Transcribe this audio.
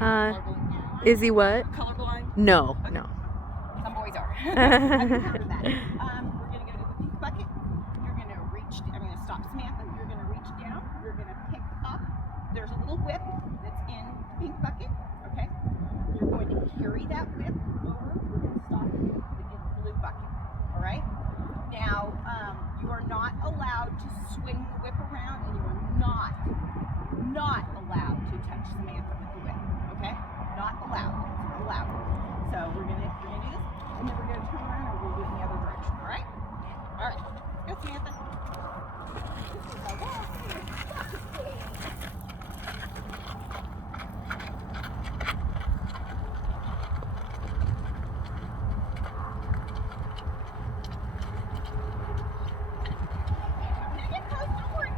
Colorblind? Is he what? Colorblind? No, Okay. no. Some boys are. I've encountered that. We're going to go to the pink bucket. You're going to reach, I'm going to stop Samantha. You're going to reach down. You're going to pick up. There's a little whip that's in the pink bucket. Okay? You're going to carry that whip over. We're going to stop it in the blue bucket. All right? Now, you are not allowed to swing the whip around, and you are not allowed to touch Samantha with the whip. Okay? Not allowed. It's not allowed. So you're gonna do this, and then we're gonna turn around, and we'll do it in the other direction. All right? All right. Go, Samantha. This is a walk in the bucket. I'm gonna get close. Don't worry.